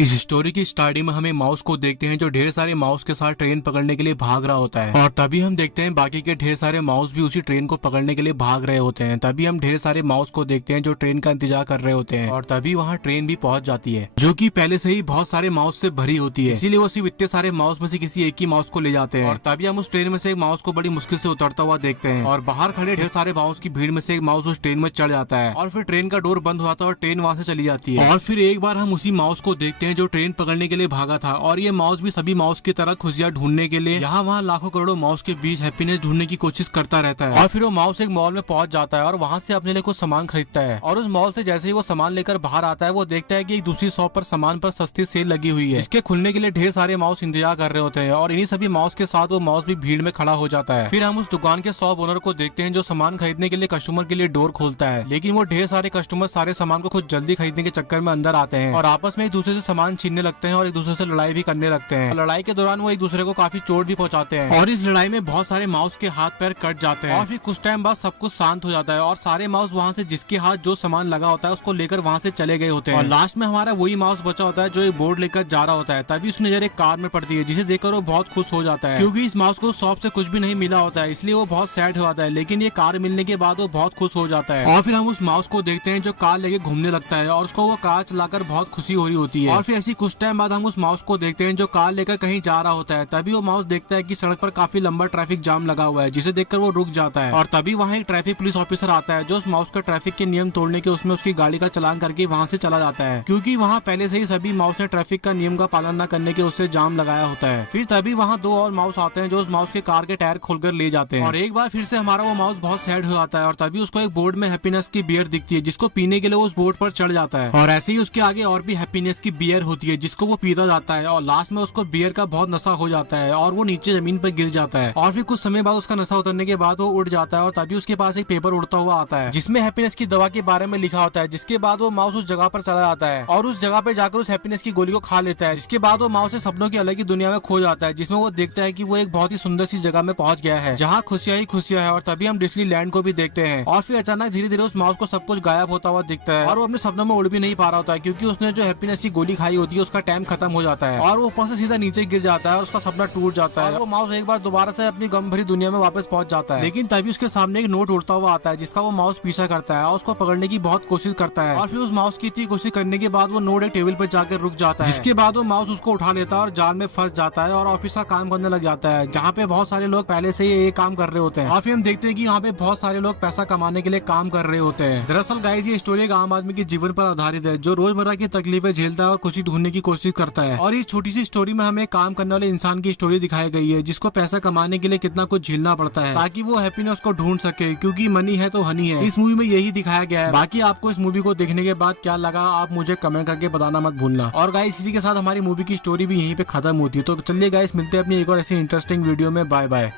इस स्टोरी की स्टार्टिंग में हमें माउस को देखते हैं जो ढेर सारे माउस के साथ ट्रेन पकड़ने के लिए भाग रहा होता है, और तभी हम देखते हैं बाकी के ढेर सारे माउस भी उसी ट्रेन को पकड़ने के लिए भाग रहे होते हैं। तभी हम ढेर सारे माउस को देखते हैं जो ट्रेन का इंतजार कर रहे होते हैं, और तभी वहाँ ट्रेन भी पहुंच जाती है जो कि पहले से ही बहुत सारे माउस से भरी होती है, इसीलिए वो सिर्फ इतने सारे माउस में से किसी एक ही माउस को ले जाते हैं। और तभी हम उस ट्रेन में से एक माउस को बड़ी मुश्किल से उतरता हुआ देखते हैं, और बाहर खड़े ढेर सारे माउस की भीड़ में से एक माउस उस ट्रेन में चढ़ जाता है, और फिर ट्रेन का डोर बंद हुआ था और ट्रेन वहाँ से चली जाती है। और फिर एक बार हम उसी माउस को देखते हैं जो ट्रेन पकड़ने के लिए भागा था, और ये माउस भी सभी माउस की तरह खुशियां ढूंढने के लिए यहाँ वहाँ लाखों करोड़ों माउस के बीच हैप्पीनेस ढूंढने की कोशिश करता रहता है। और फिर वो माउस एक मॉल में पहुंच जाता है और वहाँ से अपने लिए कुछ सामान खरीदता है, और उस मॉल से जैसे ही वो सामान लेकर बाहर आता है वो देखता है कि एक दूसरी शॉप पर सामान पर सस्ती सेल लगी हुई है, इसके खुलने के लिए ढेर सारे माउस इंतजार कर रहे होते हैं, और इन्हीं सभी माउस के साथ वो माउस भी भीड़ में खड़ा हो जाता है। फिर हम उस दुकान के शॉप ओनर को देखते हैं जो सामान खरीदने के लिए कस्टमर के लिए डोर खोलता है, लेकिन वो ढेर सारे कस्टमर सारे सामान को खुद जल्दी खरीदने के चक्कर में अंदर आते हैं और आपस में एक दूसरे से सामान छीनने लगते हैं और एक दूसरे से लड़ाई भी करने लगते हैं। लड़ाई के दौरान वो एक दूसरे को काफी चोट भी पहुंचाते हैं, और इस लड़ाई में बहुत सारे माउस के हाथ पैर कट जाते हैं। और फिर कुछ टाइम बाद सब कुछ शांत हो जाता है और सारे माउस वहाँ से जिसके हाथ जो सामान लगा होता है उसको लेकर वहाँ से चले गए होते हैं, और लास्ट में हमारा वही माउस बचा होता है जो एक बोर्ड लेकर जा रहा होता है। तभी उसकी नजर एक कार में पड़ती है जिसे देखकर वो बहुत खुश हो जाता है, क्योंकि इस माउस को शॉप से कुछ भी नहीं मिला होता है, इसलिए वो बहुत सैड हो जाता है। लेकिन ये कार मिलने के बाद वो बहुत खुश हो जाता है, और फिर हम उस माउस को देखते हैं जो कार लेके घूमने लगता है और उसको वो कार चलाकर बहुत खुशी हो रही होती है। और फिर ऐसी कुछ टाइम बाद हम उस माउस को देखते हैं जो कार लेकर कहीं जा रहा होता है। तभी वो माउस देखता है कि सड़क पर काफी लंबा ट्रैफिक जाम लगा हुआ है, जिसे देखकर वो रुक जाता है, और तभी वहाँ एक ट्रैफिक पुलिस ऑफिसर आता है जो उस माउस का ट्रैफिक के नियम तोड़ने के उसमें उसकी गाड़ी का चालान करके वहाँ से चला जाता है, क्योंकि वहाँ पहले से ही सभी माउस ने ट्रैफिक का नियम का पालन न करने के उससे जाम लगाया होता है। फिर तभी वहाँ दो और माउस आते हैं जो उस माउस के कार के टायर खोलकर ले जाते हैं, और एक बार फिर से हमारा वो माउस बहुत सैड हो जाता है, और तभी उसको एक बोर्ड में हैप्पीनेस की बियर दिखती है जिसको पीने के लिए उस बोर्ड पर चढ़ जाता है, और ऐसे ही उसके आगे और भी हैप्पीनेस की बियर होती है जिसको वो पीता जाता है, और लास्ट में उसको बियर का बहुत नशा हो जाता है और वो नीचे जमीन पर गिर जाता है। और फिर कुछ समय बाद उसका नशा उतरने के बाद वो उड़ जाता है, और तभी उसके पास एक पेपर उड़ता हुआ आता है जिसमें हैप्पीनेस की दवा के बारे में लिखा होता है। जिसके बाद वो माउस उस जगह पर चला जाता है और उस जगह पे जाकर उस हैप्पीनेस की गोली को खा लेता है, जिसके बाद वो माउस से सपनों की अलग ही दुनिया में खो जाता है, जिसमें वो देखता है कि वो एक बहुत ही सुंदर सी जगह में पहुंच गया है जहाँ खुशियां ही खुशियां है। और तभी हम डिज्नीलैंड को भी देखते हैं, और फिर अचानक धीरे धीरे उस माउस को सब कुछ गायब होता हुआ दिखता है, और वो अपने सपनों में उड़ भी नहीं पा रहा होता है, क्योंकि उसने जो हैप्पीनेस की गोली खाई होती है उसका टाइम खत्म हो जाता है, और वो ऊपर से सीधा नीचे गिर जाता है और उसका सपना टूट जाता है। वो माउस एक बार दोबारा से अपनी गम भरी दुनिया में वापस पहुंच जाता है, लेकिन तभी उसके सामने एक नोट उड़ता हुआ आता है जिसका वो माउस पीछा करता है और उसको पकड़ने की बहुत कोशिश करता है, और फिर उस माउस की इतनी कोशिश करने के बाद वो नोट एक टेबल पर जाकर रुक जाता है, जिसके बाद वो माउस उसको उठा लेता है और जाल में फंस जाता है और ऑफिस का काम करने लग जाता है जहाँ पे बहुत सारे लोग पहले से ही ये काम कर रहे होते हैं। और फिर हम देखते हैं कि यहाँ पे बहुत सारे लोग पैसा कमाने के लिए काम कर रहे होते हैं। दरअसल गाइस ये स्टोरी एक आम आदमी के जीवन पर आधारित है जो रोजमर्रा की तकलीफें झेलता है और खुशी ढूंढने की कोशिश करता है, और इस छोटी सी स्टोरी में हमें काम करने वाले इंसान की स्टोरी दिखाई गई है जिसको पैसा कमाने के लिए कितना कुछ झेलना पड़ता है ताकि वो हैप्पीनेस को ढूंढ सके, क्योंकि मनी है तो हनी है। इस मूवी में यही दिखाया गया है। बाकी आपको इस मूवी को देखने के बाद क्या लगा आप मुझे कमेंट करके बताना मत भूलना। और गाइस इसी के साथ हमारी मूवी की स्टोरी भी यहीं पे खत्म होती है। तो चलिए गाइस मिलते हैं अपनी एक और ऐसी इंटरेस्टिंग वीडियो में। Bye bye.